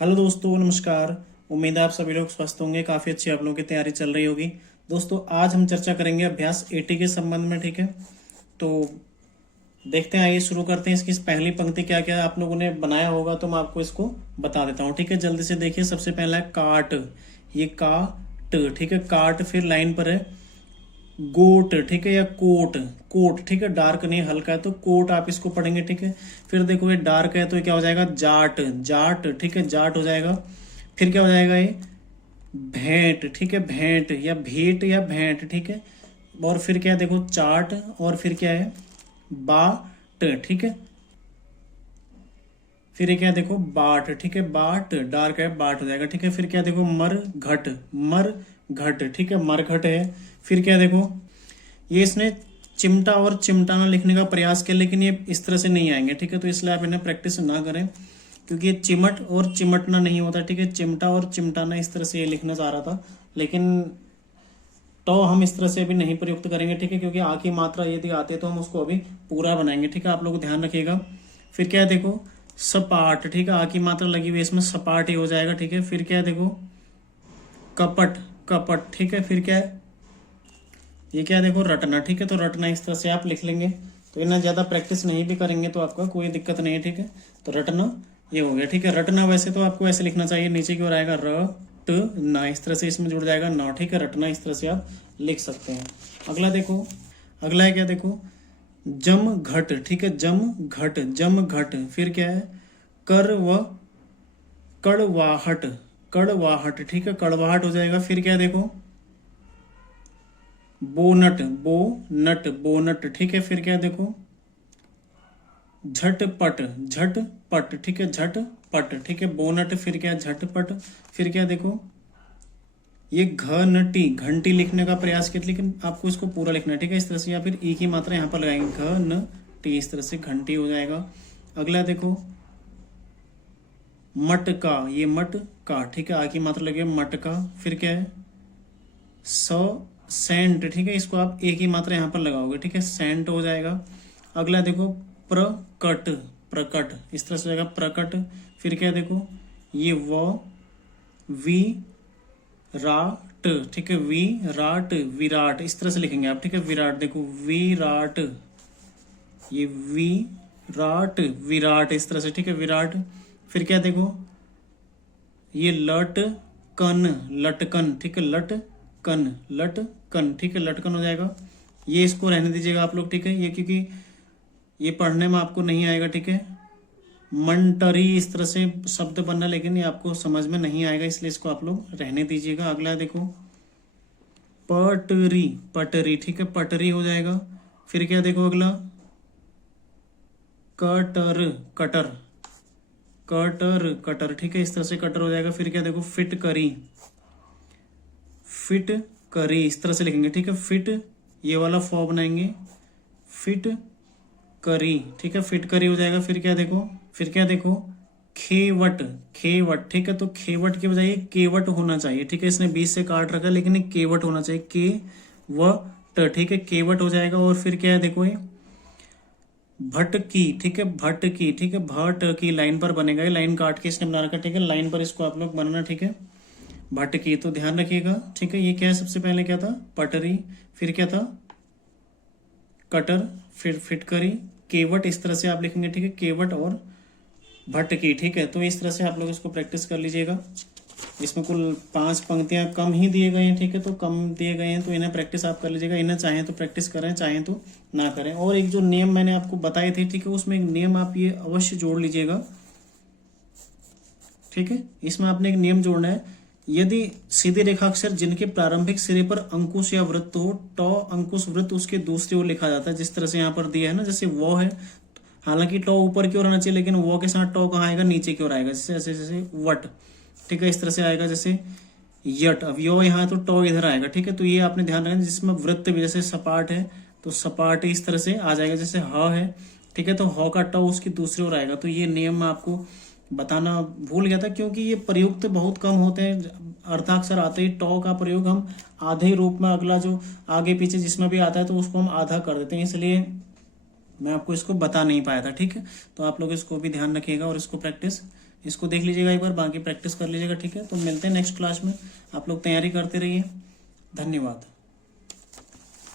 Hello दोस्तों, नमस्कार। उम्मीद है आप सभी लोग स्वस्थ होंगे। काफ़ी अच्छी आप लोगों की तैयारी चल रही होगी। दोस्तों, आज हम चर्चा करेंगे अभ्यास 80 के संबंध में। ठीक है, तो देखते हैं, आइए शुरू करते हैं। इसकी पहली पंक्ति क्या क्या आप लोगों ने बनाया होगा तो मैं आपको इसको बता देता हूँ। ठीक है, जल्दी से देखिए। सबसे पहला है काट, ये काट। ठीक है, काट। फिर लाइन पर है गोट। ठीक है, या कोट। कोट, ठीक है, डार्क नहीं हल्का है तो कोट आप इसको पढ़ेंगे। ठीक है, फिर देखो ये डार्क है तो ये क्या हो जाएगा, जाट। जाट, ठीक है, जाट हो जाएगा। फिर क्या हो जाएगा ये भेंट। ठीक है, भेंट या भेंट या भेंट। ठीक है, और फिर क्या है देखो चाट, और फिर क्या है बाट। ठीक है, फिर ये क्या है देखो बाट। ठीक है, बाट डार्क है, बाट हो जाएगा। ठीक है, फिर क्या है देखो मर घट। मर घट, ठीक है, मर घट है। फिर क्या है देखो ये इसने चिमटा और चिमटाना लिखने का प्रयास किया, लेकिन ये इस तरह से नहीं आएंगे। ठीक है, तो इसलिए आप इन्हें प्रैक्टिस ना करें, क्योंकि ये चिमट और चिमटना नहीं होता। ठीक है, चिमटा और चिमटाना इस तरह से ये लिखना चाह रहा था, लेकिन तो हम इस तरह से अभी नहीं प्रयुक्त करेंगे। ठीक है, क्योंकि आ की मात्रा यदि आती है तो हम उसको अभी पूरा बनाएंगे। ठीक है, आप लोग ध्यान रखिएगा। फिर क्या है देखो सपाट। ठीक है, आ की मात्रा लगी हुई है इसमें, सपाट ही हो जाएगा। ठीक है, फिर क्या है देखो कपट। कपट, ठीक है, फिर क्या है ये क्या है देखो रटना। ठीक है, तो रटना इस तरह से आप लिख लेंगे। तो इतना ज़्यादा प्रैक्टिस नहीं भी करेंगे तो आपका कोई दिक्कत नहीं है। ठीक है, तो रटना ये हो गया। ठीक है, रटना वैसे तो आपको ऐसे लिखना चाहिए, नीचे की ओर आएगा र ट ना, इस तरह से इसमें जुड़ जाएगा ना। ठीक है, रटना इस तरह से आप लिख सकते हैं। अगला देखो, अगला है क्या देखो जम घट। ठीक है, जम घट, जम घट। फिर क्या है कर व कड़वाहट। कड़वाहट, ठीक है, कड़वाहट हो जाएगा। फिर क्या है देखो बोनट। Bonnet, bonnet. ठीक है, फिर क्या है देखो झटपट। झटपट, ठीक है, झटपट। ठीक है, बोनट। फिर क्या है झटपट। फिर क्या है देखो ये घंटी। घंटी लिखने का प्रयास किया, लेकिन आपको इसको पूरा लिखना है। ठीक है, इस तरह से, या फिर ई की मात्रा यहाँ पर लगाएंगे घंटी, इस तरह से घंटी हो जाएगा। अगला देखो मटका, ये मटका। ठीक है, आ की मात्रा लगे मटका। फिर क्या है सौ सेंट। ठीक है, इसको आप एक ही मात्रा यहाँ पर लगाओगे। ठीक है, सेंट हो जाएगा। अगला देखो प्रकट। प्रकट इस तरह से हो जाएगा प्रकट। फिर क्या देखो ये व वी राट। ठीक है, वी राट, विराट इस तरह से लिखेंगे आप। ठीक है, विराट देखो विराट, ये विराट, विराट इस तरह से। ठीक है, विराट। फिर क्या देखो ये लट कन, लटकन। ठीक है, लटकन, लटकन। ठीक है, लटकन हो जाएगा। ये इसको रहने दीजिएगा आप लोग। ठीक है, ये क्योंकि ये पढ़ने में आपको नहीं आएगा। ठीक है, मंटरी इस तरह से शब्द बनना, लेकिन ये आपको समझ में नहीं आएगा, इसलिए इसको आप लोग रहने दीजिएगा। अगला देखो पटरी। पटरी, ठीक है, पटरी हो जाएगा। फिर क्या देखो अगला कटर। Cutter, cutter, cutter. ठीक है, इस तरह से कटर हो जाएगा। फिर क्या देखो फिट करी। फिट करी इस तरह से लिखेंगे। ठीक है, फिट ये वाला फॉ बनाएंगे, फिट करी। ठीक है, फिट करी हो जाएगा। फिर क्या देखो, फिर क्या देखो खेवट। खेवट, ठीक है, तो खेवट के बजाय केवट होना चाहिए। ठीक है, इसने 20 से काट रखा है, लेकिन ये केवट होना चाहिए, के व ट। ठीक है, केवट हो जाएगा। और फिर क्या है देखो ये भटकी। ठीक है, भटकी। ठीक है, भट की लाइन पर बनेगा, ये लाइन काट के इसने बना रखा है। ठीक है, लाइन पर इसको आप लोग बनाना। ठीक है, भटकी, तो ध्यान रखिएगा। ठीक है, ये क्या है सबसे पहले क्या था पटरी, फिर क्या था कटर, फिर फिटकरी, केवट इस तरह से आप लिखेंगे। ठीक है, केवट और भटकी। ठीक है, तो इस तरह से आप लोग इसको प्रैक्टिस कर लीजिएगा। इसमें कुल 5 पंक्तियां कम ही दिए गए हैं। ठीक है, तो कम दिए गए हैं तो इन्हें प्रैक्टिस आप कर लीजिएगा। इन्हें चाहें तो प्रैक्टिस करें, चाहें तो ना करें। और एक जो नियम मैंने आपको बताए थे, ठीक है, उसमें एक नियम आप ये अवश्य जोड़ लीजिएगा। ठीक है, इसमें आपने एक नियम जोड़ना है, यदि सीधे रेखाक्षर जिनके प्रारंभिक सिरे पर अंकुश या वृत्त हो, टॉ अंकुश वृत्त उसके दूसरी ओर लिखा जाता है, जिस तरह से यहाँ पर दिया है ना, जैसे वो है, हालांकि टॉ ऊपर की ओर आना चाहिए, लेकिन वो के साथ टॉ कहाँ आएगा, नीचे की ओर आएगा, जैसे जैसे जैसे वट। ठीक है, इस तरह से आएगा जैसे यट। अब यो यहाँ है तो टॉ इधर आएगा। ठीक है, तो ये आपने ध्यान रखना, जिसमें वृत्त भी जैसे सपाट है तो सपाट इस तरह से आ जाएगा, जैसे ह है। ठीक है, तो ह का टॉ उसकी दूसरी ओर आएगा। तो ये नियम मैं आपको बताना भूल गया था, क्योंकि ये प्रयुक्त बहुत कम होते हैं। अर्थाक्षर आते ही टॉ का प्रयोग हम आधे रूप में, अगला जो आगे पीछे जिसमें भी आता है तो उसको हम आधा कर देते हैं, इसलिए मैं आपको इसको बता नहीं पाया था। ठीक है, तो आप लोग इसको भी ध्यान रखिएगा और इसको प्रैक्टिस इसको देख लीजिएगा एक बार, बाकी प्रैक्टिस कर लीजिएगा। ठीक है, तो मिलते हैं नेक्स्ट क्लास में। आप लोग तैयारी करते रहिए। धन्यवाद।